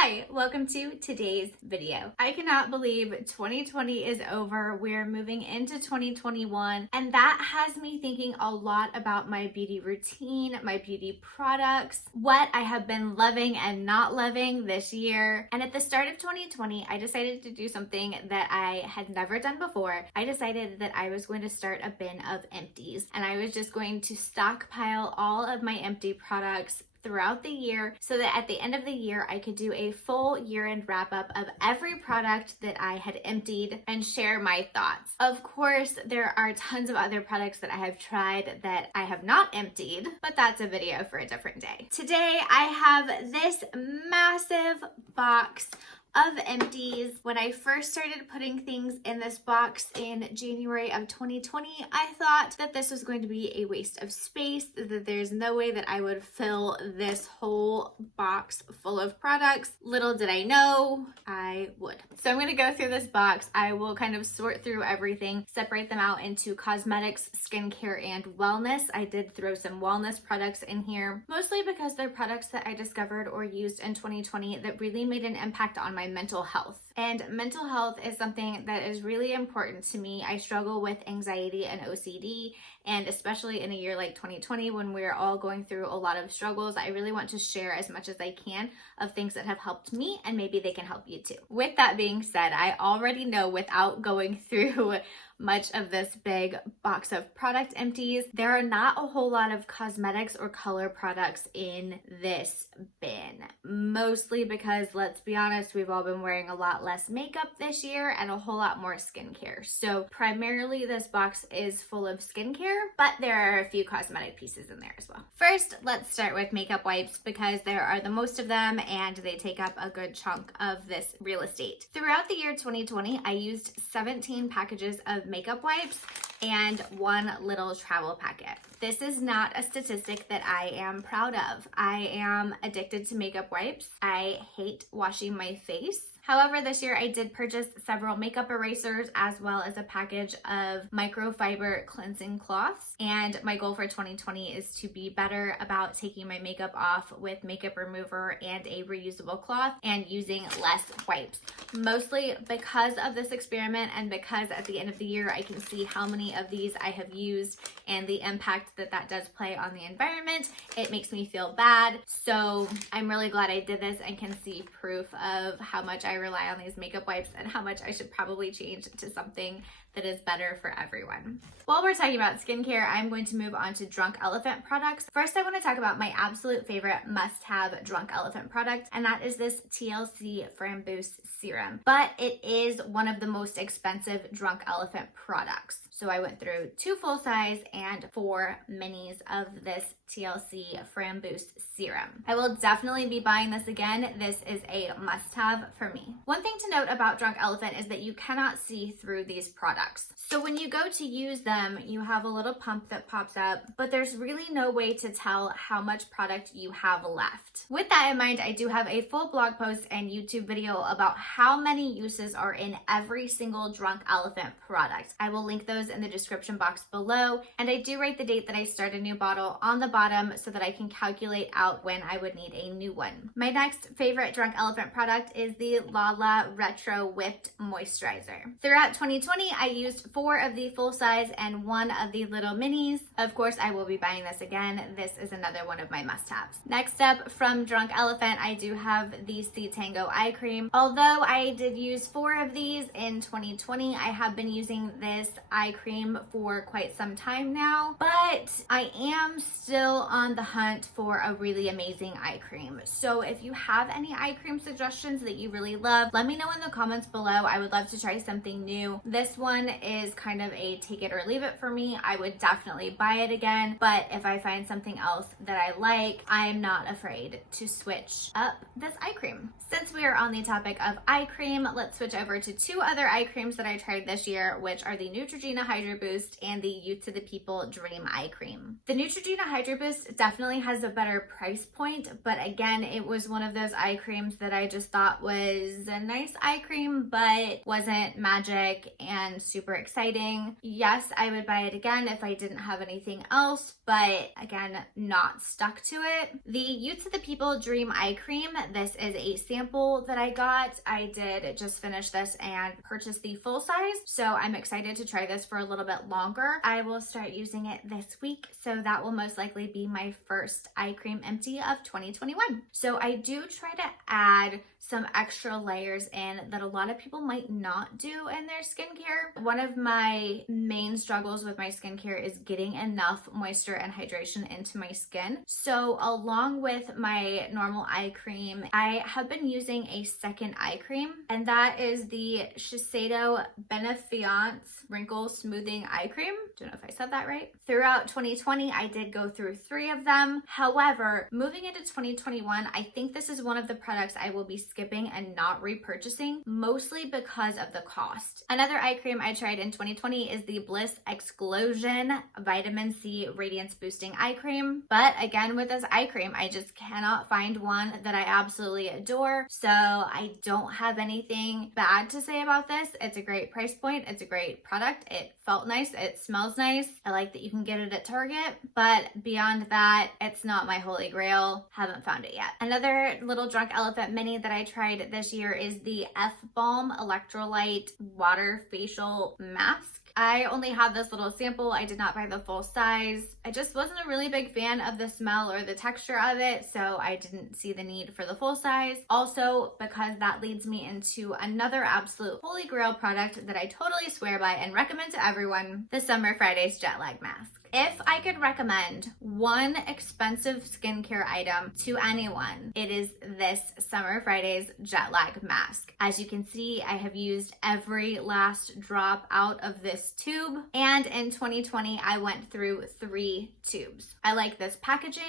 Hi, welcome to today's video. I cannot believe 2020 is over. We're moving into 2021, and that has me thinking a lot about my beauty routine, my beauty products, what I have been loving and not loving this year. And at the start of 2020, I decided to do something that I had never done before. I decided that I was going to start a bin of empties, and I was just going to stockpile all of my empty products throughout the year so that at the end of the year I could do a full year-end wrap-up of every product that I had emptied and share my thoughts. Of course, there are tons of other products that I have tried that I have not emptied, but that's a video for a different day. Today I have this massive box of empties. When I first started putting things in this box in January of 2020, I thought that this was going to be a waste of space, that there's no way that I would fill this whole box full of products. Little did I know I would. So I'm going to go through this box. I will kind of sort through everything, separate them out into cosmetics, skincare, and wellness. I did throw some wellness products in here, mostly because they're products that I discovered or used in 2020 that really made an impact on my mental health. And mental health is something that is really important to me. I struggle with anxiety and OCD, and especially in a year like 2020 when we're all going through a lot of struggles, I really want to share as much as I can of things that have helped me, and maybe they can help you too. With that being said, I already know without going through much of this big box of product empties, there are not a whole lot of cosmetics or color products in this bin. Mostly because, let's be honest, we've all been wearing a lot less makeup this year and a whole lot more skincare. So primarily this box is full of skincare, but there are a few cosmetic pieces in there as well. First, let's start with makeup wipes because there are the most of them and they take up a good chunk of this real estate. Throughout the year 2020, I used 17 packages of makeup wipes and one little travel packet. This is not a statistic that I am proud of. I am addicted to makeup wipes. I hate washing my face. However, this year I did purchase several makeup erasers as well as a package of microfiber cleansing cloths. And my goal for 2020 is to be better about taking my makeup off with makeup remover and a reusable cloth and using less wipes. Mostly because of this experiment and because at the end of the year I can see how many of these I have used and the impact that that does play on the environment. It makes me feel bad. So I'm really glad I did this and can see proof of how much I rely on these makeup wipes and how much I should probably change to something that is better for everyone. While we're talking about skincare, I'm going to move on to Drunk Elephant products. First, I want to talk about my absolute favorite must-have Drunk Elephant product, and that is this TLC Framboos Serum. But it is one of the most expensive Drunk Elephant products. So I went through 2 full-size and 4 minis of this TLC Framboos Serum. I will definitely be buying this again. This is a must-have for me. One thing to note about Drunk Elephant is that you cannot see through these products. So when you go to use them, you have a little pump that pops up, but there's really no way to tell how much product you have left. With that in mind, I do have a full blog post and YouTube video about how many uses are in every single Drunk Elephant product. I will link those in the description box below, and I do write the date that I start a new bottle on the bottom so that I can calculate out when I would need a new one. My next favorite Drunk Elephant product is the Lala Retro Whipped Moisturizer. Throughout 2020, I used 4 of the full size and 1 of the little minis. Of course, I will be buying this again. This is another one of my must-haves. Next up from Drunk Elephant, I do have the C Tango Eye Cream. Although I did use 4 of these in 2020, I have been using this eye cream for quite some time now, but I am still on the hunt for a really amazing eye cream. So if you have any eye cream suggestions that you really love, let me know in the comments below. I would love to try something new. This one is kind of a take it or leave it for me. I would definitely buy it again, but if I find something else that I like, I'm not afraid to switch up this eye cream. Since we are on the topic of eye cream, let's switch over to 2 other eye creams that I tried this year, which are the Neutrogena Hydro Boost and the Youth to the People Dream Eye Cream. The Neutrogena Hydro Droopus definitely has a better price point, but again, it was one of those eye creams that I just thought was a nice eye cream, but wasn't magic and super exciting. Yes, I would buy it again if I didn't have anything else, but again, not stuck to it. The You to the People Dream Eye Cream, this is a sample that I got. I did just finish this and purchase the full size, so I'm excited to try this for a little bit longer. I will start using it this week, so that will most likely be my first eye cream empty of 2021. So I do try to add some extra layers in that a lot of people might not do in their skincare. One of my main struggles with my skincare is getting enough moisture and hydration into my skin. So along with my normal eye cream, I have been using a second eye cream, and that is the Shiseido Benefiance Wrinkle Smoothing Eye Cream. Don't know if I said that right. Throughout 2020, I did go through 3 of them. However, moving into 2021, I think this is one of the products I will be skipping and not repurchasing, mostly because of the cost. Another eye cream I tried in 2020 is the Bliss Explosion Vitamin C Radiance Boosting Eye Cream. But again, with this eye cream, I just cannot find one that I absolutely adore. So I don't have anything bad to say about this. It's a great price point. It's a great product. It felt nice. It smells nice. I like that you can get it at Target, but beyond that, it's not my holy grail. Haven't found it yet. Another little drunk elephant mini that I tried this year is the F-Balm Electrolyte Water Facial Mask. I only had this little sample. I did not buy the full size. I just wasn't a really big fan of the smell or the texture of it, so I didn't see the need for the full size. Also, because that leads me into another absolute holy grail product that I totally swear by and recommend to everyone, the Summer Fridays Jet Lag Mask. If I could recommend one expensive skincare item to anyone, it is this Summer Fridays Jet Lag Mask. As you can see, I have used every last drop out of this tube, and in 2020, I went through 3 tubes. I like this packaging.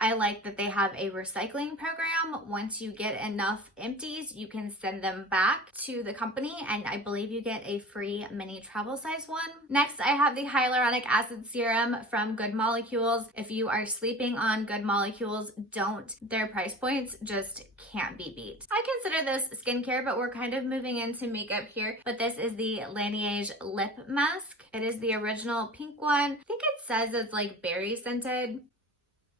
I like that they have a recycling program. Once you get enough empties, you can send them back to the company, and I believe you get a free mini travel size one. Next, I have the hyaluronic acid serum from Good Molecules. If you are sleeping on Good Molecules, don't. Their price points just can't be beat. I consider this skincare, but we're kind of moving into makeup here. But this is the Laneige Lip Mask. It is the original pink one. I think it says it's like berry scented,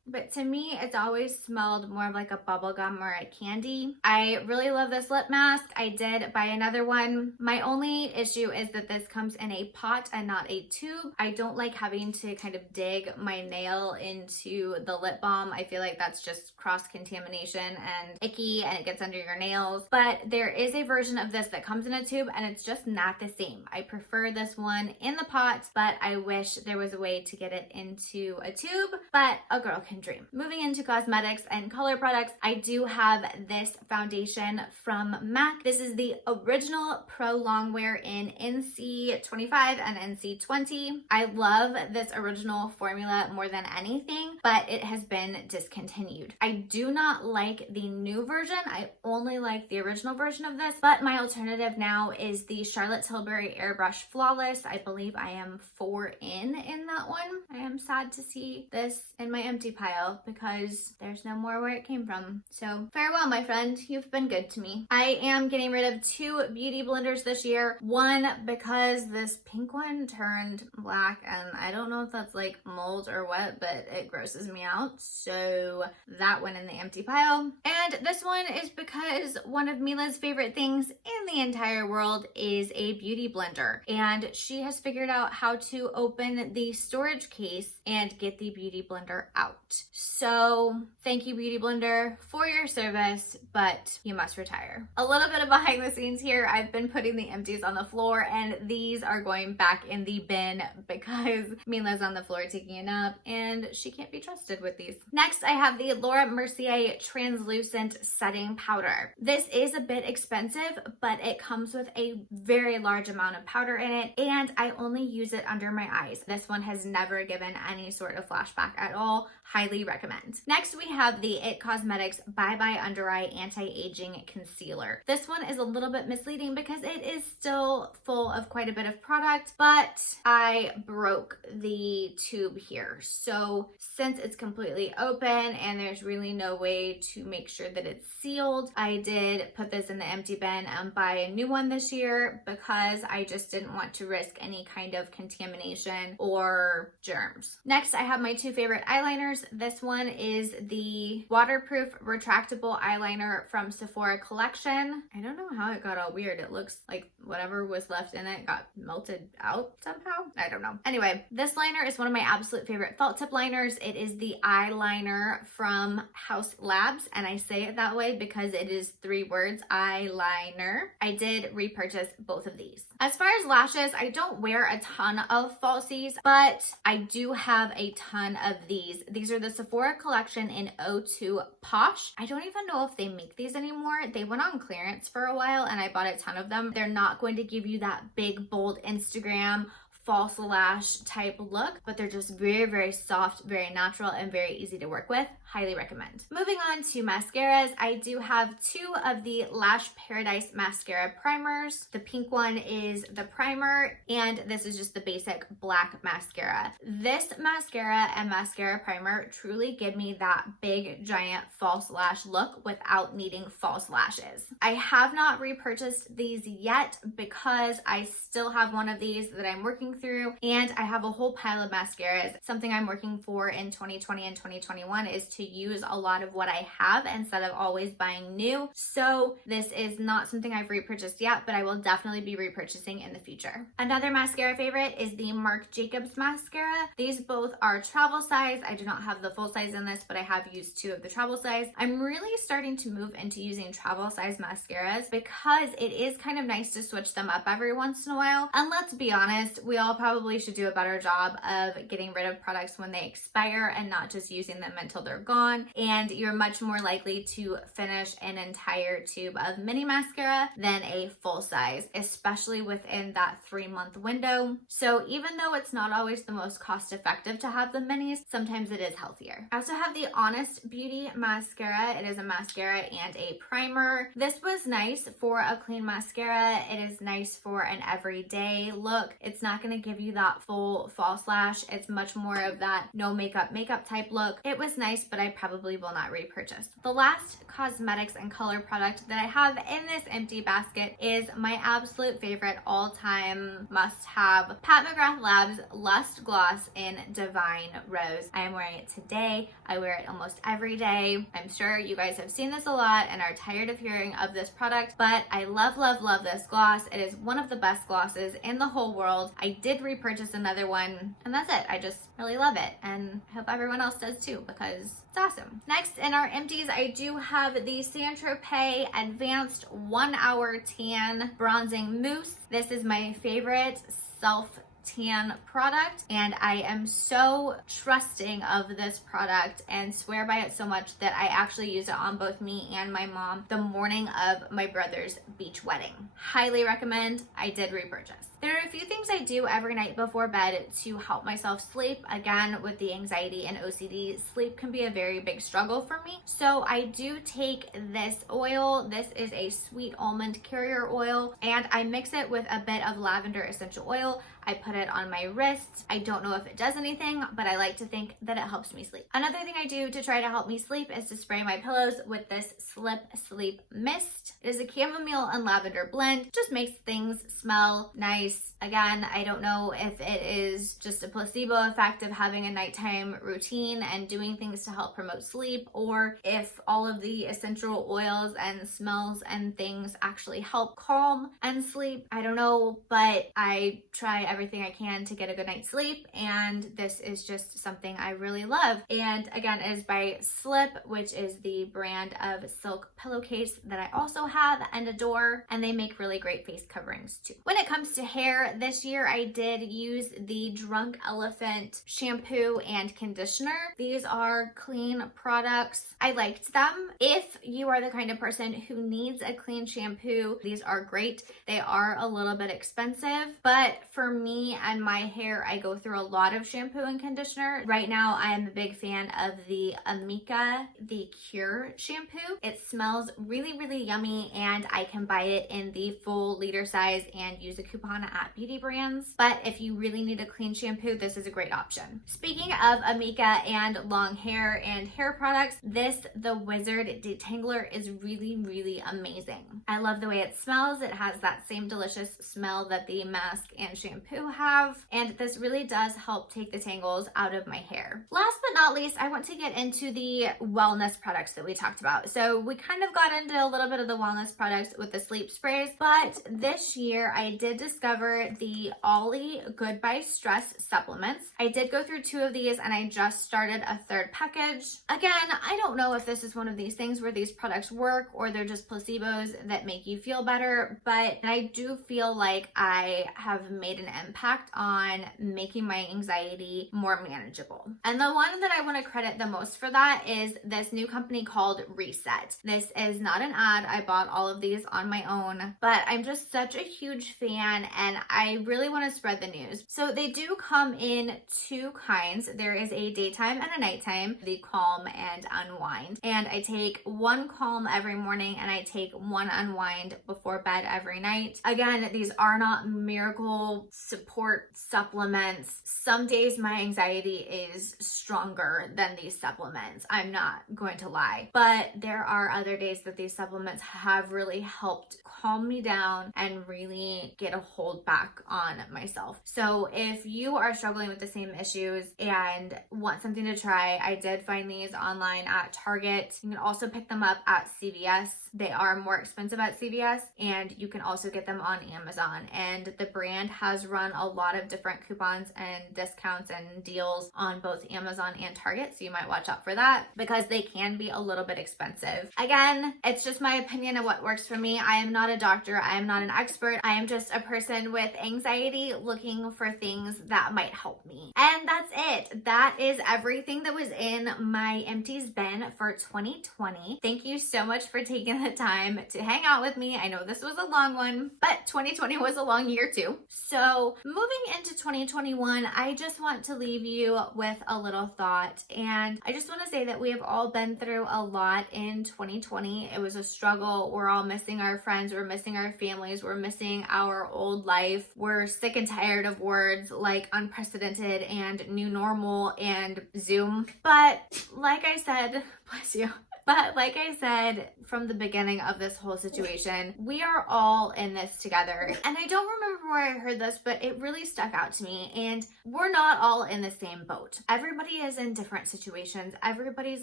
but to me, it's always smelled more of like a bubble gum or a candy. I really love this lip mask. I did buy another one. My only issue is that this comes in a pot and not a tube. I don't like having to kind of dig my nail into the lip balm. I feel like that's just cross-contamination and icky and it gets under your nails. But there is a version of this that comes in a tube and it's just not the same. I prefer this one in the pot, but I wish there was a way to get it into a tube, but a girl can dream. Moving into cosmetics and color products, I do have this foundation from MAC. This is the original Pro Longwear in NC25 and NC20. I love this original formula more than anything, but it has been discontinued. I do not like the new version. I only like the original version of this, but my alternative now is the Charlotte Tilbury Airbrush Flawless. I believe I am 4 in that one. I am sad to see this in my empty pile because there's no more where it came from. So farewell, my friend. You've been good to me. I am getting rid of 2 beauty blenders this year. One because this pink one turned black and I don't know if that's like mold or what, but it grosses me out. So that went in the empty pile. And this one is because one of Mila's favorite things in the entire world is a beauty blender. And she has figured out how to open the storage case and get the beauty blender out. So thank you, Beauty Blender, for your service, but you must retire. A little bit of behind the scenes here. I've been putting the empties on the floor and these are going back in the bin because Mila's on the floor taking a nap and she can't be trusted with these. Next, I have the Laura Mercier Translucent Setting Powder. This is a bit expensive, but it comes with a very large amount of powder in it and I only use it under my eyes. This one has never given any sort of flashback at all. Highly recommend. Next, we have the It Cosmetics Bye Bye Under Eye Anti-Aging Concealer. This one is a little bit misleading because it is still full of quite a bit of product, but I broke the tube here. So since it's completely open and there's really no way to make sure that it's sealed, I did put this in the empty bin and buy a new one this year because I just didn't want to risk any kind of contamination or germs. Next, I have my two favorite eyeliners. This one is the waterproof retractable eyeliner from Sephora Collection. I don't know how it got all weird. It looks like whatever was left in it got melted out somehow. I don't know. Anyway, this liner is one of my absolute favorite felt tip liners. It is the eyeliner from House Labs, and I say it that way because it is 3 words, eyeliner. I did repurchase both of these. As far as lashes, I don't wear a ton of falsies, but I do have a ton of these. These are the Sephora Collection in 02 Posh. I don't even know if they make these anymore. They went on clearance for a while and I bought a ton of them. They're not going to give you that big, bold Instagram false lash type look, but they're just very, very soft, very natural, and very easy to work with. Highly recommend. Moving on to mascaras, I do have 2 of the Lash Paradise mascara primers. The pink one is the primer, and this is just the basic black mascara. This mascara and mascara primer truly give me that big, giant false lash look without needing false lashes. I have not repurchased these yet because I still have one of these that I'm working through, and I have a whole pile of mascaras. Something I'm working for in 2020 and 2021 is to use a lot of what I have instead of always buying new. So this is not something I've repurchased yet, but I will definitely be repurchasing in the future. Another mascara favorite is the Marc Jacobs mascara. These both are travel size. I do not have the full size in this, but I have used 2 of the travel size. I'm really starting to move into using travel size mascaras because it is kind of nice to switch them up every once in a while. And let's be honest, we all probably should do a better job of getting rid of products when they expire and not just using them until they're gone. And you're much more likely to finish an entire tube of mini mascara than a full size, especially within that 3-month window. So even though it's not always the most cost effective to have the minis, sometimes it is healthier. I also have the Honest Beauty mascara. It is a mascara and a primer. This was nice for a clean mascara. It is nice for an everyday look. It's not going to give you that full false lash. It's much more of that no makeup type look. It was nice, but I probably will not repurchase. The last cosmetics and color product that I have in this empty basket is my absolute favorite all-time must-have Pat McGrath Labs Lust Gloss in Divine Rose. I am wearing it today. I wear it almost every day. I'm sure you guys have seen this a lot and are tired of hearing of this product, but I love, love, love this gloss. It is one of the best glosses in the whole world. I did repurchase another one, and that's it. I just really love it, and I hope everyone else does too because it's awesome. Next, in our empties, I do have the Saint Tropez Advanced 1 Hour Tan Bronzing Mousse. This is my favorite self-tan product, and I am so trusting of this product and swear by it so much that I actually use it on both me and my mom the morning of my brother's beach wedding. Highly recommend. I did repurchase. There are a few things I do every night before bed to help myself sleep. Again, with the anxiety and OCD, sleep can be a very big struggle for me. So I do take this oil. This is a sweet almond carrier oil, and I mix it with a bit of lavender essential oil. I put it on my wrists. I don't know if it does anything, but I like to think that it helps me sleep. Another thing I do to try to help me sleep is to spray my pillows with this Slip Sleep Mist. It is a chamomile and lavender blend. Just makes things smell nice. Again, I don't know if it is just a placebo effect of having a nighttime routine and doing things to help promote sleep, or if all of the essential oils and smells and things actually help calm and sleep. I don't know, but I try everything I can to get a good night's sleep, and this is just something I really love. And again, it is by Slip, which is the brand of silk pillowcase that I also have and adore, and they make really great face coverings too. When it comes to hair, this year I did use the Drunk Elephant shampoo and conditioner. These are clean products. I liked them. If you are the kind of person who needs a clean shampoo, these are great. They are a little bit expensive, but for me and my hair, I go through a lot of shampoo and conditioner. Right now, I am a big fan of the Amika, the Cure shampoo. It smells really, really yummy, and I can buy it in the full liter size and use a coupon at Beauty Brands. But if you really need a clean shampoo, this is a great option. Speaking of Amika and long hair and hair products, the Wizard Detangler is really, really amazing. I love the way it smells. It has that same delicious smell that the mask and shampoo have, and this really does help take the tangles out of my hair. Last but not least, I want to get into the wellness products that we talked about. So we kind of got into a little bit of the wellness products with the sleep sprays, but this year I did discover the Ollie Goodbye Stress supplements. I did go through 2 of these, and I just started a 3rd package. Again, I don't know if this is one of these things where these products work or they're just placebos that make you feel better, but I do feel like I have made an impact on making my anxiety more manageable. And the one that I want to credit the most for that is this new company called Reset. This is not an ad. I bought all of these on my own, but I'm just such a huge fan, and I really want to spread the news. So they do come in 2 kinds. There is a daytime and a nighttime, the Calm and Unwind. And I take 1 Calm every morning, and I take 1 Unwind before bed every night. Again, these are not miracle support supplements. Some days my anxiety is stronger than these supplements. I'm not going to lie. But there are other days that these supplements have really helped calm me down and really get a hold back on myself. So if you are struggling with the same issues and want something to try, I did find these online at Target. You can also pick them up at CVS. They are more expensive at CVS, and you can also get them on Amazon. And the brand has run a lot of different coupons and discounts and deals on both Amazon and Target, so you might watch out for that because they can be a little bit expensive. Again, it's just my opinion of what works for me. I am not a doctor. I am not an expert. I am just a person with anxiety looking for things that might help me. And that's it. That is everything that was in my Empties bin for 2020. Thank you so much for taking the time to hang out with me. I know this was a long one, but 2020 was a long year too. So moving into 2021, I just want to leave you with a little thought. And I just want to say that we have all been through a lot in 2020. It was a struggle. We're all missing our friends. We're missing our families. We're missing our old life. We're sick and tired of words like unprecedented and new normal and Zoom. But like I said, bless you. But like I said from the beginning of this whole situation, we are all in this together. And I don't remember where I heard this, but it really stuck out to me. And we're not all in the same boat. Everybody is in different situations. Everybody's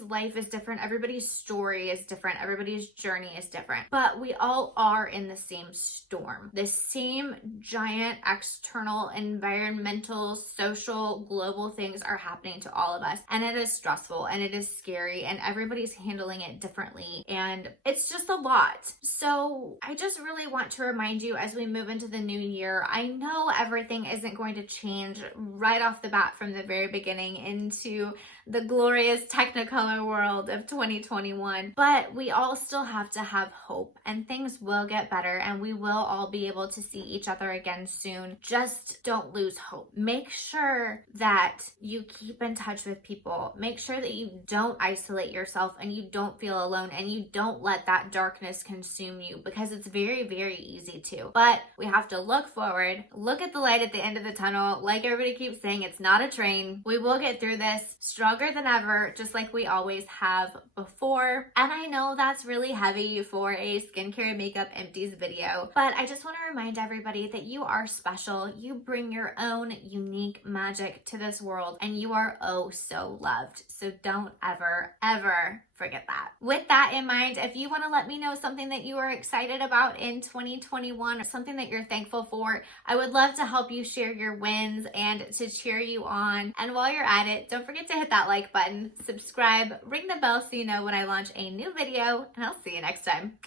life is different. Everybody's story is different. Everybody's journey is different. But we all are in the same storm. The same giant external, environmental, social, global things are happening to all of us. And it is stressful and it is scary, and everybody's handling it differently, and it's just a lot. So I just really want to remind you as we move into the new year, I know everything isn't going to change right off the bat from the very beginning into the glorious Technicolor world of 2021, but we all still have to have hope, and things will get better, and we will all be able to see each other again soon. Just don't lose hope. Make sure that you keep in touch with people. Make sure that you don't isolate yourself and you don't feel alone, and you don't let that darkness consume you, because it's very, very easy to. But we have to look forward, look at the light at the end of the tunnel. Like everybody keeps saying, it's not a train. We will get through this stronger than ever, just like we always have before. And I know that's really heavy for a skincare makeup empties video, but I just want to remind everybody that you are special. You bring your own unique magic to this world, and you are oh so loved. So don't ever, ever forget that. With that in mind, if you want to let me know something that you are excited about in 2021 or something that you're thankful for, I would love to help you share your wins and to cheer you on. And while you're at it, don't forget to hit that like button, subscribe, ring the bell so you know when I launch a new video, and I'll see you next time.